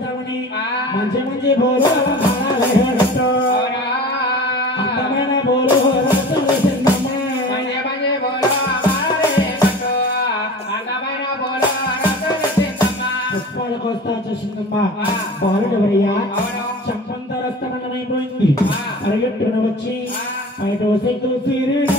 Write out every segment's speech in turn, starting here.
చేద్దామని మంచి మంచి బోలు అందమైన బోలు పుష్పాలకు వస్తా చూసిందమ్మా బాలుడవరయ్యా చంపంతా రస్తమైపోయింది పరిగెట్టున వచ్చి బయట వసెక్కు తీరేడు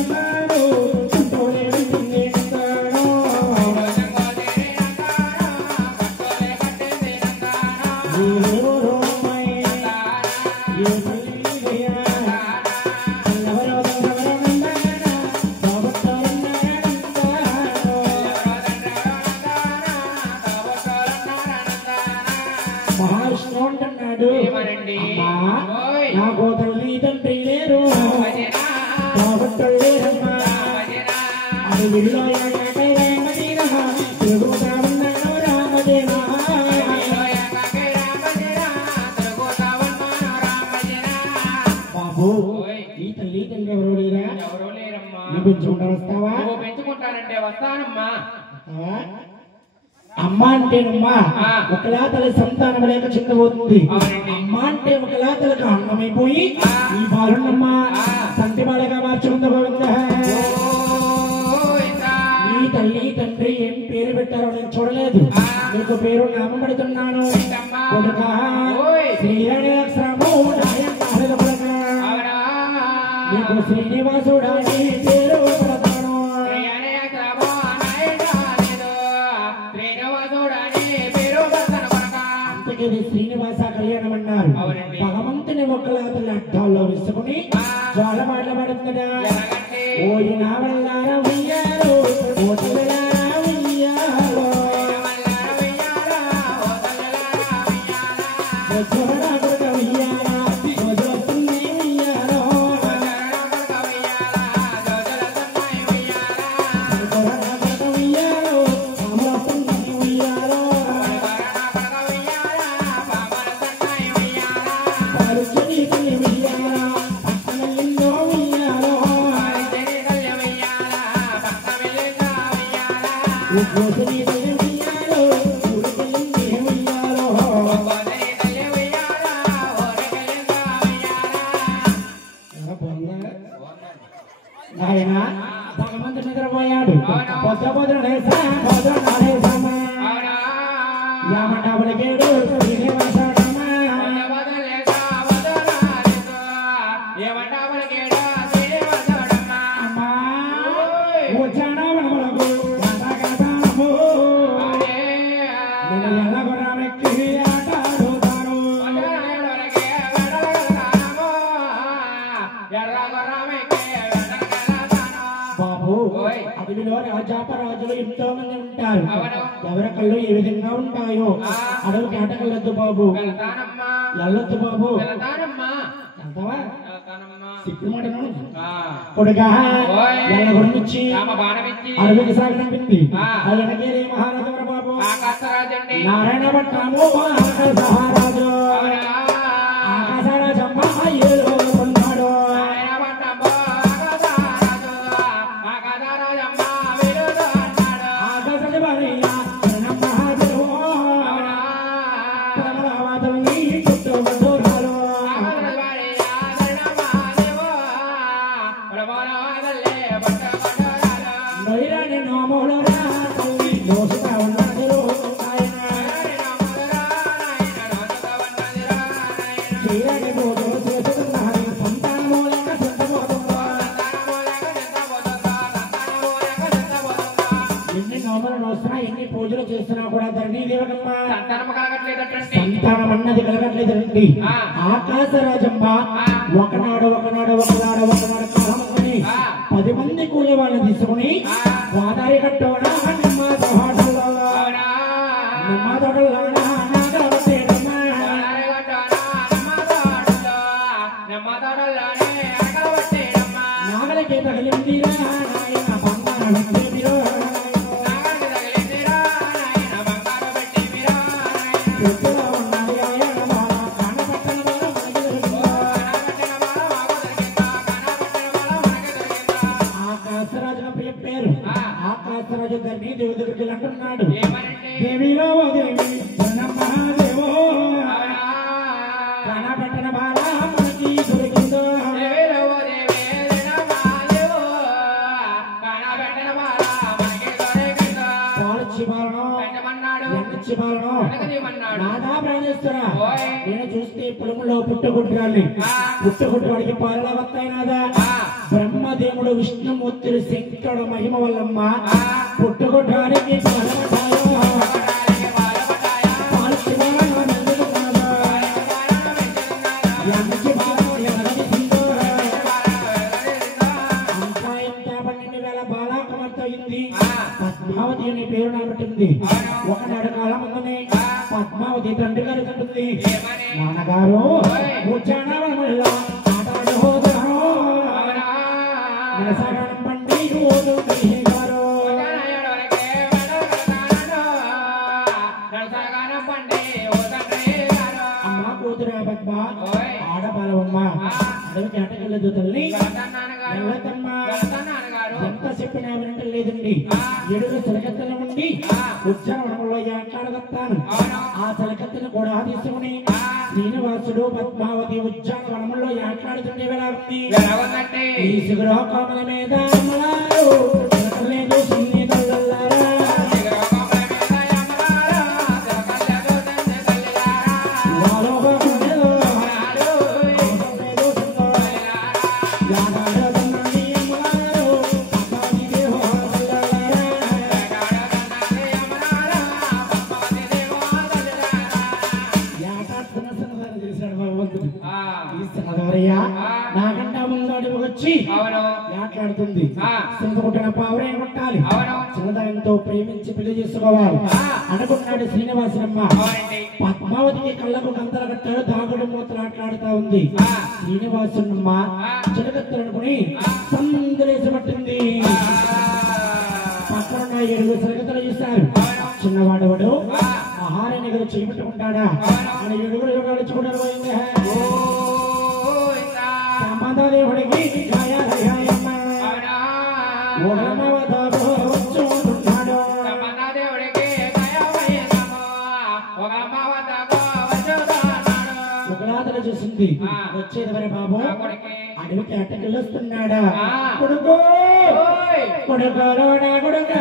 మహావిష్ణు అంటున్నాడు నాకు తల్లి తండ్రి లేరు కాబట్టలేరమ్మా అది విల్లో బాబు ఈ తల్లి తండ్రి ఎవరు లేరా నువ్వు పెంచుకుంటా వస్తావా పెంచుకుంటానంటే వస్తానమ్మా అమ్మ అంటేనమ్మా ఒకలా తల్లి సంతానం లేక చెందబోతుంది అమ్మ అంటే ఒకలా తలకు అన్నమైపోయి ఈ బాలున్నమ్మా సంటి బాలగా మార్చుకుందా ఈ తల్లి తండ్రి ఏం పేరు పెట్టారో నేను చూడలేదు నీకు పేరు నామం పెడుతున్నాను కొడుక శ్రీహరి అక్షరము నీకు శ్రీనివాసుడా పేరు పెడతాను శ్రీనివాస కళ్యాణం అన్నారు భగవంతుని మొక్కలాతల అడ్డాల్లో వేసుకుని చాలా మాటలు పడుతుందా ఓడి నా వల్లారా ఉయ్యాలో భగవంతుడు నిద్రపోయాడు యామంటాబలికేడు అడవిలో రాజాపరాజులు ఎంతో మంది ఉంటారు ఎవరి కళ్ళు ఏ విధంగా ఉంటాయో అడవికి ఆటకెళ్ళొద్దు బాబు వెళ్ళొద్దు బాబు కొడుగా గురించి అడవికి సాగినపింది వెనకేరే మహారాజు బాబు నారాయణ పట్టాము మహారాజు ఆకాశరాజమ్మ అయ్యేలో ఉన్నాడు ఎన్ని పూజలు చేస్తున్నా కూడా ధరణి దేవకమ్మ సంతానం అన్నది కలగట్లేదండి ఆకాశరాజమ్మ ఒకనాడు కాలమని 10 మంది కూలి వాళ్ళని తీసుకుని గోదావరి కట్టోడా నాగలకే తగిలిందిరా ఆకాశరాజు ధరణి దేవి దగ్గరికి అంటున్నాడు దేవిలో దేవి మహాదేవో పరమేశ్వర నేను చూస్తే పొలంలో పుట్టగొట్టాలి పుట్టగొట్టాడికి పాలన వస్తాయినాదా బ్రహ్మదేవుడు విష్ణుమూర్తుడు శంకరుడు మహిమ వల్లమ్మ పుట్టగొట్టానికి పద్మావతి అనే పేరు నాబట్టింది ఒకనాడు కాలం ముందునే పద్మావతి తండ్రి గారు కంటుంది నాన్నగారు ఉద్యానవనంలో పండి అమ్మ కూతురు పద్మ ఆడపాలవమ్మ అడవి కేటకెళ్ళదు తల్లి ఎంత చెప్పినా వినటం లేదండి 7 చిలకత్తలు ఉండి ఉద్యానవనంలో ఆటలాడగత్తాను ఆ చిలకత్తను కూడా తీసుకుని శ్రీనివాసుడు పద్మావతి ఉద్యానవనంలో ఆటలాడుతుండే వేళ ఉంది ఈ శిఖరాకాముల మీద నాకంటా ముందు అడుగు వచ్చి మాట్లాడుతుంది సింహపుట్టిన పావురే కొట్టాలి చిన్నదానితో ప్రేమించి పెళ్లి చేసుకోవాలి అనుకున్నాడు శ్రీనివాసరమ్మ పద్మావతికి కళ్ళకు గంతలు కట్టాడు దాగుడు మూతలు ఆటలాడుతా ఉంది శ్రీనివాసరమ్మ చిలకత్తలు అనుకుని సందలేసి పట్టింది పక్కన 7 చిలకత్తలు చూశారు చిన్నవాడవాడు ఆహారాన్ని దగ్గర చేపట్టుకుంటాడా అని 7 చూడడం పోయింది సంబంధదేవుడికి చూసింది వచ్చేది మరి బాబు అడవికి అట్టకెళ్ళొస్తున్నాడా కొడుకో కొడుకోడా కొడుక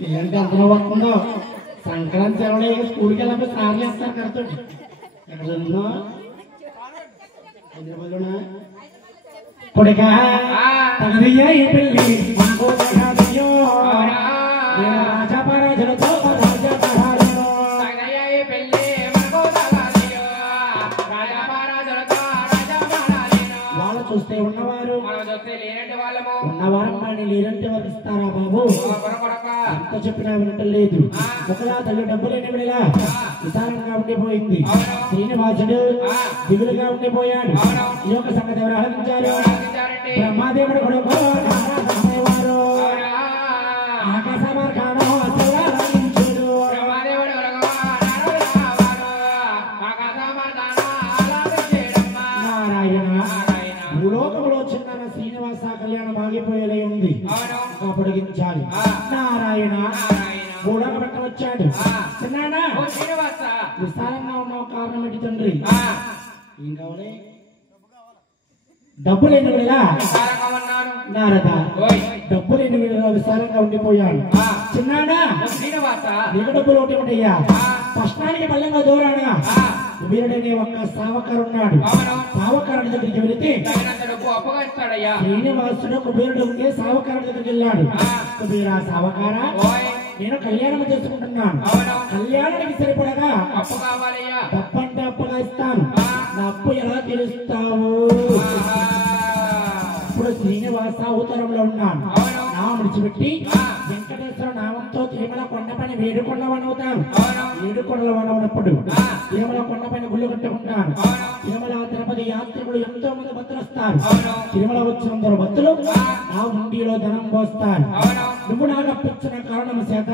పిల్లంటే అంతలో వస్తుందో సంక్రాంతి సెలవులు స్కూల్కి వెళ్ళినప్పుడు స్నానం చేస్తారు కడుతుంది ఎక్కడ చదువుతుందో హైదరాబాద్లోనా కొడుకా తనదయ్యా ఈ పెళ్ళి రాజాపరాజులతో వాళ్ళు చూస్తే ఉన్నవారు ఉన్నవారమ్మా లేనంటే వారికి ఇస్తారా బాబు ఎంత చెప్పినా వినటం లేదు ఒకలా తల్లి డబ్బు లేని విడలా విశాలంగా ఉండిపోయింది శ్రీనివాసుడు దిగులుగా ఉండిపోయాడు ఈ యొక్క సంగతి ఎవరు ఆలోచించారు బ్రహ్మదేవుడు కొడుకు ఆకాశమార్గాను అసలు ఆలోచించాడు నారాయణ భూలోకంలో చిన్న శ్రీనివాస కళ్యాణం ఆగిపోయేలే ఉంది పొడిగించాలి నారాయణ భూలోక పట్ట వచ్చాడు చిన్నానా విశాలంగా ఉన్న కారణం ఏంటి తండ్రి ఏం కావాలి డబ్బు లేని విడలా నారద డబ్బు లేని విడలా విశాలంగా ఉండిపోయాడు చిన్నానా నీకు డబ్బులు ఒకటి ఉంటాయ్యా కష్టానికి పల్లెంగా దూరానా కుబేరుడనే ఒక సావకారు ఉన్నాడు. సావకారుడి దగ్గరికి వెళితే శ్రీనివాసుడు కుబేరుడు ఉండే సావకారుడి దగ్గరికి వెళ్ళాడు. కుబేరా సావకారా, నేను కళ్యాణం చేసుకుంటున్నాను. కళ్యాణానికి సరిపడగా డబ్బంటే అప్పుగా ఇస్తాను. నా అప్పు ఎలా తీరుస్తావు? ఇప్పుడు శ్రీనివాస అవతారంలో ఉన్నాను. నామం విడిచిపెట్టి వెంకటేశ్వర నామంతో తిరుమల కొండపైన వేడుకొండవనవుతాను. వేడుకొండలవనప్పుడు తిరుమల కొండపైన గుళ్ళు కట్టుకుంటాను. తిరుమల తిరుపతి యాత్రికులు ఎంతో మంది భక్తులు వస్తారు. తిరుమల వచ్చినందరూ భక్తులు నా ఉండిలో ధనం పోస్తారు. నువ్వు నాకు అప్పించిన కారణం చేత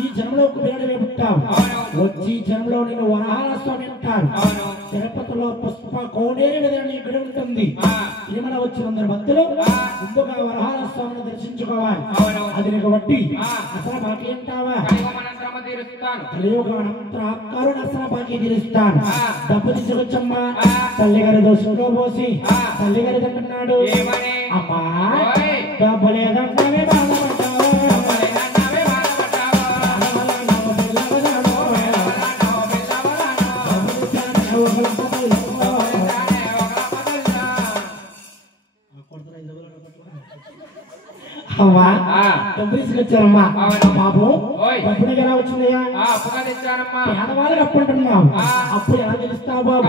ఈ జన్మలో కుబేరుడివే పుట్టావు. వచ్చి జన్మలో నేను వరహాల స్వామి అంటారు. తిరుపతిలో పుష్ప కోనేరు విధంగా ఇక్కడ ఉంటుంది. తిరుమల వచ్చినందరూ భక్తులు ముందుగా వరహాల స్వామిని దర్శించుకోవాలి. అది నీకు వడ్డీ. అసలు బాకీ అంటావా? కలియుగమంత్రాకారుడు అసలు బాకీ తీరుస్తాను. డబ్బు తీసుకొచ్చమ్మా. తల్లిగారి దోషంలో పోసి తల్లిగారి అంటున్నాడు, అమ్మా డబ్బు లేదంటే బాధపడ్డావు. అమ్మా డబ్బు తీసుకొచ్చారమ్మా. బాబు డబ్బుని ఎలా వచ్చిందయ్యా? పేదవాళ్ళకి అప్పు అంటున్నావు. అప్పుడు ఎలా తెలుస్తావు బాబు?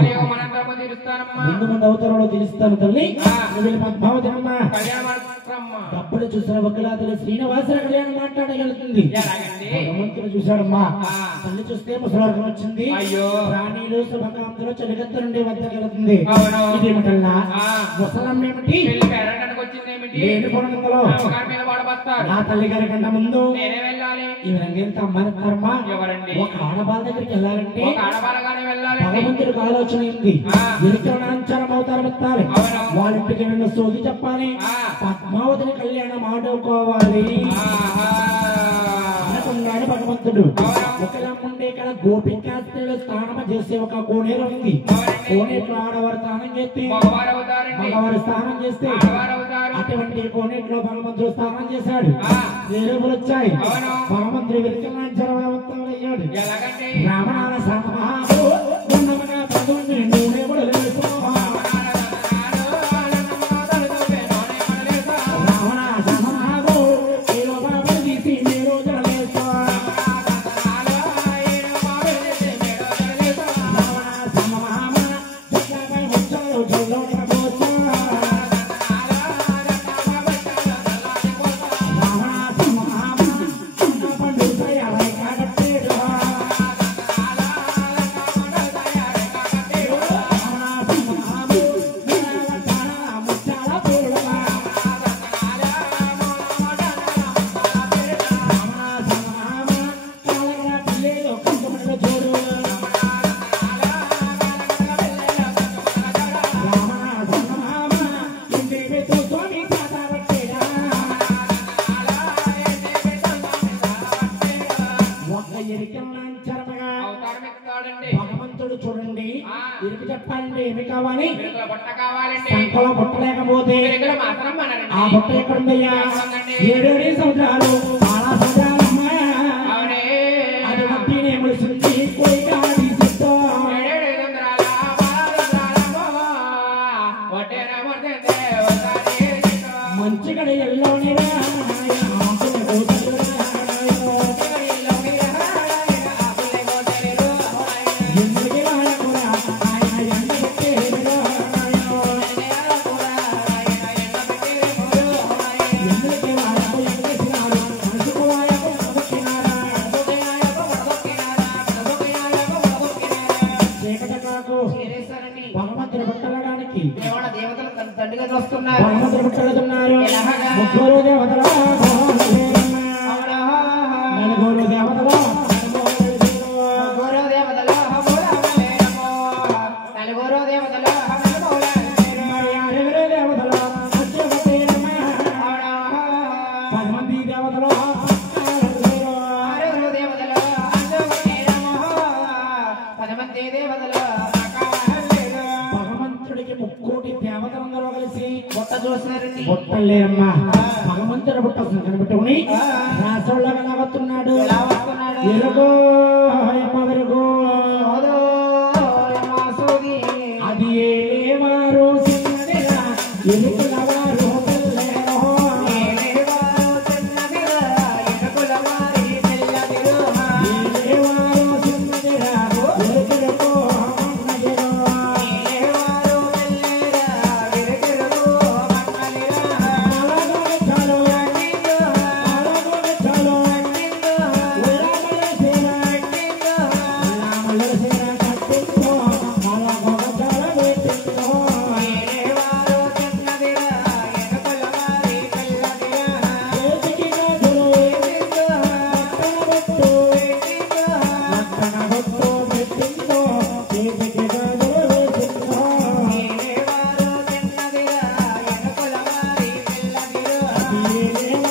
ముందు ముందు అవతారంలో తెలుస్తాను తల్లి. నువ్వు పద్మావతి అమ్మా. డబ్బులు చూసిన వకలాదులు శ్రీనివాస కళ్యాణం మాట్లాడగలుగుతుంది. భగవంతుడు చూశాడమ్మా. తల్లి చూస్తే ముసలార్గం వచ్చింది. రాణీలు శుభకాంతులు చెలిగత్తు నుండి వద్దగలుగుతుంది. ఇదేమిటల్లా ముసలం ఏమిటి? నా తల్లి గారి కంటే ముందు ఈ విధంగా ఎంత అమ్మారమ్మా. ఒక ఆడబాల దగ్గరికి వెళ్ళాలంటే భగవంతుడికి ఆలోచన ఉంది. ఎరుకనాంచరం అవతారం ఎత్తాలి. వాళ్ళ ఇంటికి వెళ్ళిన సోది చెప్పాలి. పద్మావతిని కళ్యాణం ఆడుకోవాలి అనుకున్నాడు భగవంతుడు. ఒకలా ఉండే ఇక్కడ గోపికాస్త్రీలు స్నానం చేసే ఒక కోనేరు ఉంది. కోనేట్లో ఆడవారు స్నానం చేస్తే మగవారు స్నానం చేస్తే అటువంటి కోనేట్లో భగవంతుడు స్నానం చేశాడు. వేరువులు వచ్చాయి. భగవంతుడు విరిచనాంచరయ్యాడు. రామనాథ సమహాభూ భగవంతుడు చూడండి. ఇరుకు చెప్పాలంటే ఏమి కావాలి? సంకలో పుట్టలేకపోతే ఆ పుట్ట ఎక్కడుందయ్యా? 7 సంవత్సరాలు చాలా సంవత్సరాలమ్మా. అది మట్టి నేములుంది మంచి కడ ఎల్లోని భగవంతుడు పుట్టడానికి తండ్రిగా వస్తున్నారు. భగవంతుడు పుట్టలుతున్నారు. ముగ్గురు దేవతలు నలుగురు దేవతలు పుట్టలేమ్మా. భగవంతుడు పుట్ట కనిపెట్టుకుని రాసోళ్ళగా నవ్వుతున్నాడు. ఎరుగో వెరుగో Ini